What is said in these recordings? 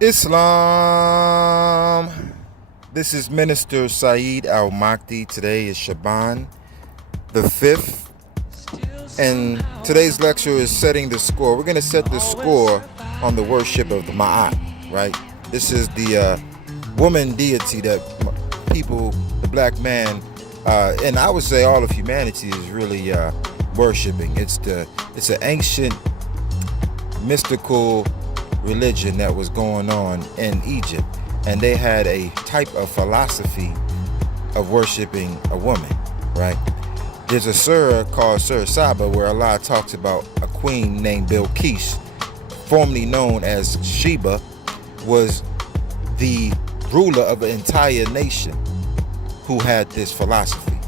Islam. This is Minister Saeed Al-Makdi. Today is Shaban the 5th. And today's lecture is setting the score. We're going to set the score on the worship of the Ma'at, right? This is the woman deity that people, the black man, and I would say all of humanity is really worshiping. It's an ancient mystical religion that was going on in Egypt, and they had a type of philosophy of worshiping a woman, right? There's a surah called Surah Saba where Allah talks about a queen named Bilqis, formerly known as Sheba, was the ruler of an entire nation who had this philosophy.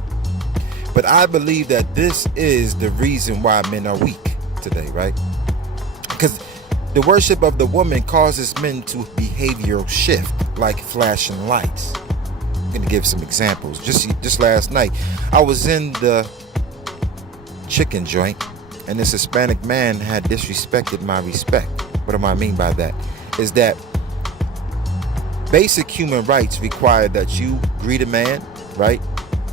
But I believe that this is the reason why men are weak today, right? Because the worship of the woman causes men to behavioral shift, like flashing lights. I'm going to give some examples. Just last night, I was in the chicken joint, and this Hispanic man had disrespected my respect. What do I mean by that? Is that basic human rights require that you greet a man, right,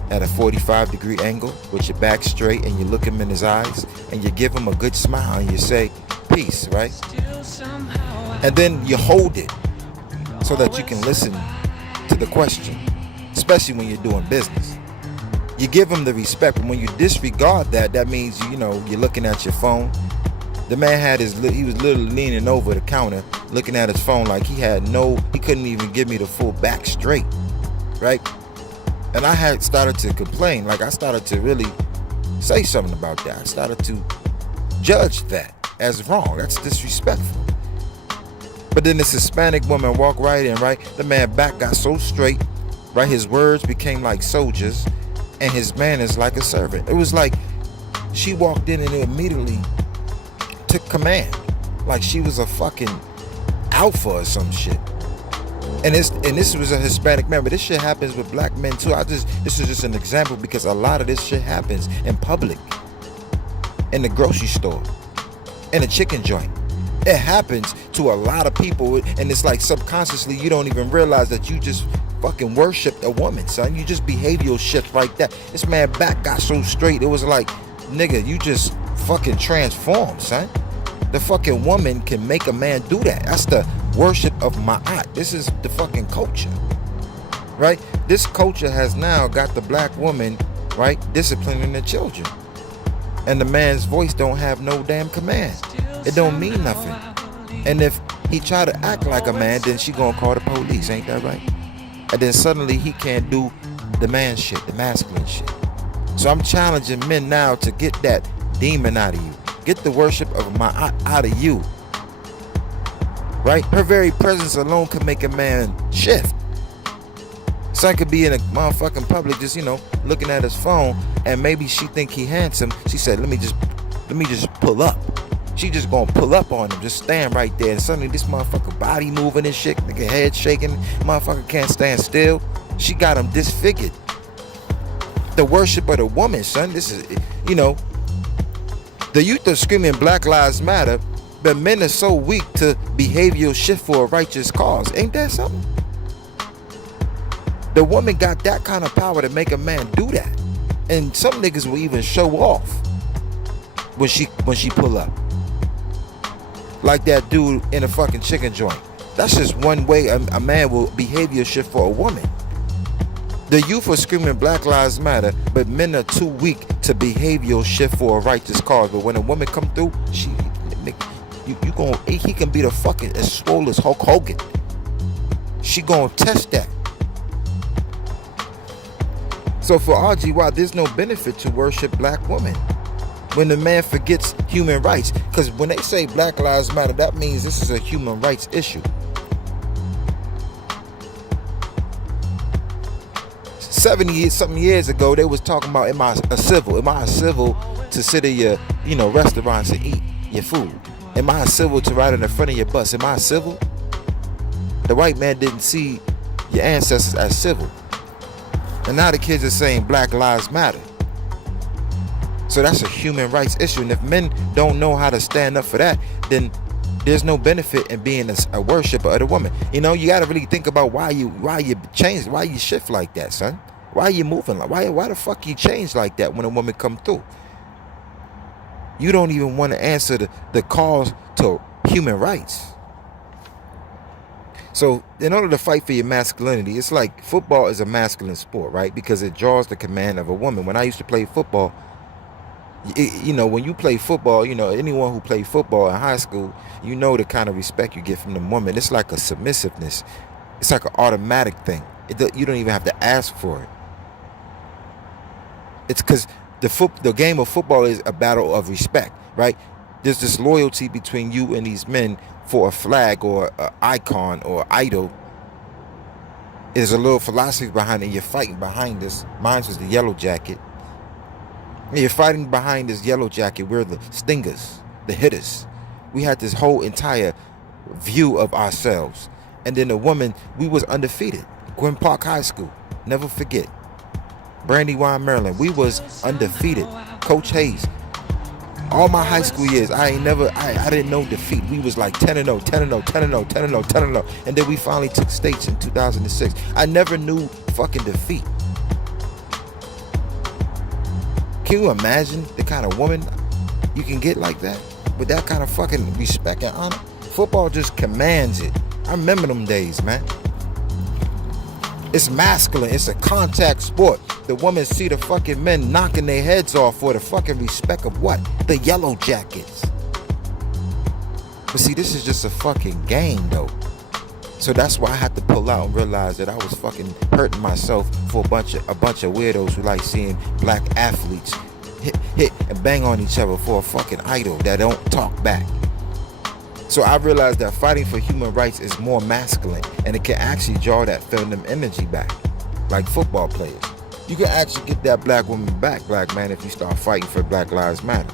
at a 45-degree angle with your back straight, and you look him in his eyes, and you give him a good smile, and you say, peace, right? And then you hold it so that you can listen to the question, especially when you're doing business. You give him the respect, but when you disregard that, that means, you're looking at your phone. The man he was literally leaning over the counter, looking at his phone like he couldn't even give me the full back straight, right? And I had started to complain, like I started to really say something about that. I started to judge that as wrong. That's disrespectful. But then this Hispanic woman walked right in, right? The man back got so straight, right? His words became like soldiers, and his manners like a servant. It was like she walked in and immediately took command, like she was a fucking alpha or some shit. And this was a Hispanic man, but this shit happens with black men too. This is just an example because a lot of this shit happens in public, in the grocery store, in a chicken joint. It happens to a lot of people, and it's like subconsciously you don't even realize that you just fucking worshiped a woman, son. You just behavioral shift like that. This man back got so straight, it was like, nigga, you just fucking transformed, son. The fucking woman can make a man do that. That's the worship of Ma'at. This is the fucking culture, right? This culture has now got the black woman, right, disciplining the children. And the man's voice don't have no damn command. It don't mean nothing. And if he try to act like a man, then she gonna call the police, ain't that right? And then suddenly he can't do the man shit, the masculine shit. So I'm challenging men now to get that demon out of you. Get the worship of Ma'at out of you. Right? Her very presence alone can make a man shift. Son could be in a motherfucking public just, looking at his phone, and maybe she think he handsome. She said, let me just pull up. She just gonna pull up on him, just stand right there, and suddenly this motherfucker body moving and shit, nigga head shaking, motherfucker can't stand still. She got him disfigured. The worship of the woman, son. This is, the youth are screaming Black Lives Matter, but men are so weak to behavioral shift for a righteous cause. Ain't that something? The woman got that kind of power to make a man do that. And some niggas will even show off when she pull up. Like that dude in a fucking chicken joint. That's just one way a man will behavior shift for a woman. The youth are screaming Black Lives Matter, but men are too weak to behavioral shift for a righteous cause. But when a woman come through, he can be the fucking as swole as Hulk Hogan. She gonna test that. So for RGY, there's no benefit to worship black women when the man forgets human rights. Because when they say Black Lives Matter, that means this is a human rights issue. 70-something years ago, they was talking about, am I a civil to sit in your, restaurants and eat your food? Am I a civil to ride in the front of your bus? Am I a civil? The white man didn't see your ancestors as civil. And now the kids are saying Black Lives Matter. So that's a human rights issue. And if men don't know how to stand up for that, then There's no benefit in being a worshiper of the woman. You know, you got to really think about why you change, why you shift like that, son. Why you moving like, why the fuck you change like that when a woman come through? You don't even want to answer the calls to human rights. So in order to fight for your masculinity, it's like football is a masculine sport, right? Because it draws the command of a woman. When I used to play football, you know, when you play football, you know, anyone who played football in high school, you know the kind of respect you get from the woman. It's like a submissiveness. It's like an automatic thing. You don't even have to ask for it. It's because the game of football is a battle of respect, right? There's this loyalty between you and these men for a flag or an icon or idol. There's a little philosophy behind it. You're fighting behind this. Mine was the yellow jacket. You're fighting behind this yellow jacket. We're the stingers, the hitters. We had this whole entire view of ourselves. And then the woman, we was undefeated. Gwynn Park High School, never forget. Brandywine, Maryland, we was undefeated. Coach Hayes, all my high school years, I didn't know defeat. We was like 10-0, 10-0, 10-0, 10-0, 10-0. And then we finally took states in 2006. I never knew fucking defeat. Can you imagine the kind of woman you can get like that? With that kind of fucking respect and honor? Football just commands it. I remember them days, man. It's masculine. It's a contact sport. The women see the fucking men knocking their heads off for the fucking respect of what? The yellow jackets. But see, this is just a fucking game, though. So that's why I had to pull out and realize that I was fucking hurting myself for a bunch of weirdos who like seeing black athletes hit and bang on each other for a fucking idol that don't talk back. So I realized that fighting for human rights is more masculine, and it can actually draw that feminine energy back, like football players. You can actually get that black woman back, black man, if you start fighting for Black Lives Matter.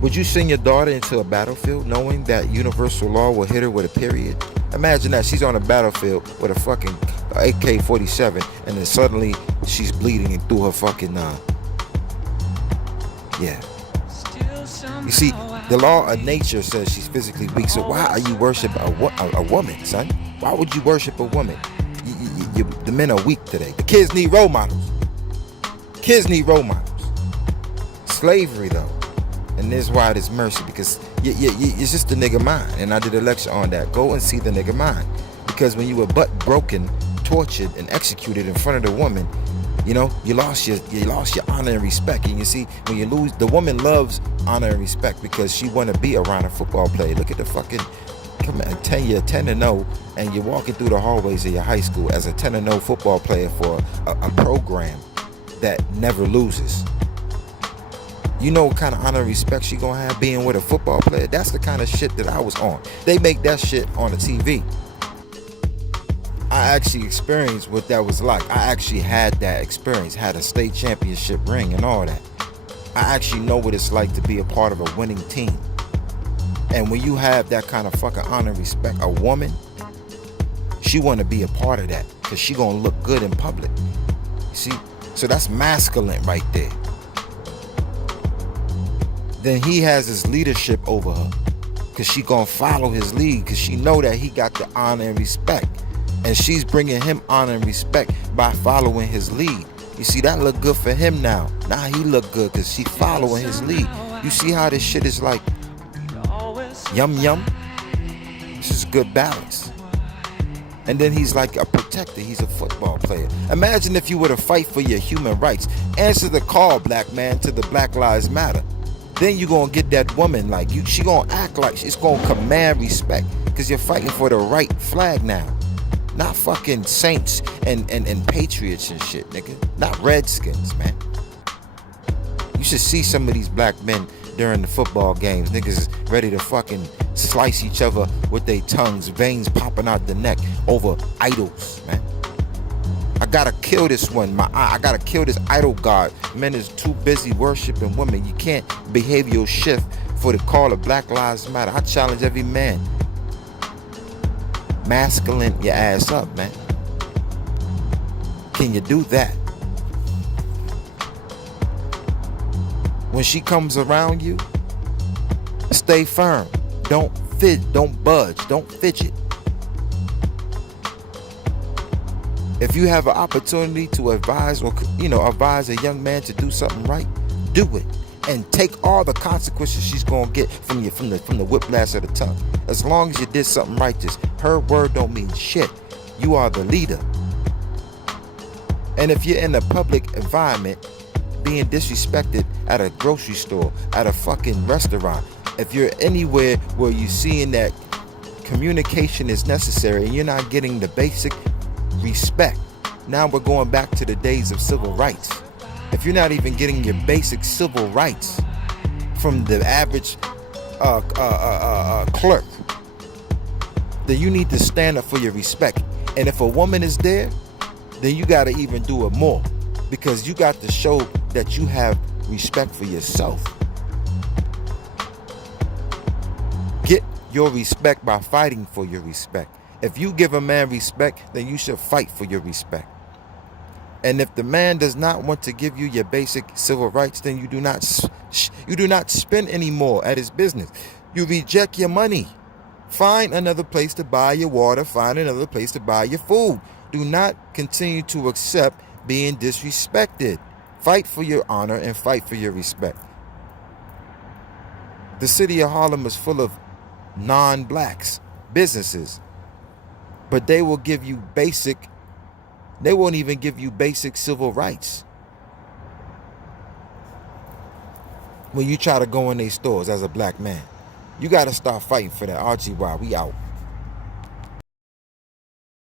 Would you send your daughter into a battlefield knowing that universal law will hit her with a period? Imagine that she's on a battlefield with a fucking AK-47, and then suddenly she's bleeding and through her fucking yeah. You see, the law of nature says she's physically weak, so why are you worshiping a woman, son? Why would you worship a woman? The men are weak today. The kids need role models. Kids need role models. Slavery, though. And this is why there's mercy, because it's just the nigga mind. And I did a lecture on that. Go and see the nigga mind. Because when you were butt broken, tortured, and executed in front of the woman, you know, you lost your honor and respect. And you see, when you lose, the woman loves honor and respect because she want to be around a football player. Look at the fucking, come on, 10-0, and you're walking through the hallways of your high school as a 10-0 football player for a program that never loses. You know what kind of honor and respect she gonna have being with a football player? That's the kind of shit that I was on. They make that shit on the TV. I actually experienced what that was like. I actually had that experience, had a state championship ring and all that. I actually know what it's like to be a part of a winning team. And when you have that kind of fucking honor and respect, a woman, she want to be a part of that because she gonna look good in public. You see? So that's masculine right there. Then he has his leadership over her because she gonna follow his lead because she know that he got the honor and respect. And she's bringing him honor and respect by following his lead. You see, that look good for him now. Now he look good because she following his lead. You see how this shit is like yum yum? This is good balance. And then he's like a protector. He's a football player. Imagine if you were to fight for your human rights. Answer the call, black man, to the Black Lives Matter. Then you're going to get that woman like you. She going to act like she's going to command respect because you're fighting for the right flag now. Not fucking saints and patriots and shit, nigga. Not redskins, man. You should see some of these black men during the football games. Niggas is ready to fucking slice each other with their tongues, veins popping out the neck over idols, man. I gotta kill this one. I gotta kill this idol god. Men is too busy worshiping women. You can't behavioral shift for the call of Black Lives Matter. I challenge every man. Masculine your ass up, man. Can you do that? When she comes around you, stay firm. don't budge, don't fidget. If you have an opportunity to advise a young man to do something right, do it. And take all the consequences she's gonna get from the whiplash of the tongue. As long as you did something righteous, her word don't mean shit. You are the leader. And if you're in a public environment being disrespected at a grocery store, at a fucking restaurant, if you're anywhere where you're seeing that communication is necessary and you're not getting the basic respect, now we're going back to the days of civil rights. If you're not even getting your basic civil rights from the average clerk, then you need to stand up for your respect. And if a woman is there, then you got to even do it more, because you got to show that you have respect for yourself. Get your respect by fighting for your respect. If you give a man respect, then you should fight for your respect. And if the man does not want to give you your basic civil rights, then you do not spend any more at his business. You reject your money. Find another place to buy your water. Find another place to buy your food. Do not continue to accept being disrespected. Fight for your honor and fight for your respect. The city of Harlem is full of non-blacks businesses, but they won't even give you basic civil rights when you try to go in their stores as a black man. You got to start fighting for that. RGY, we out.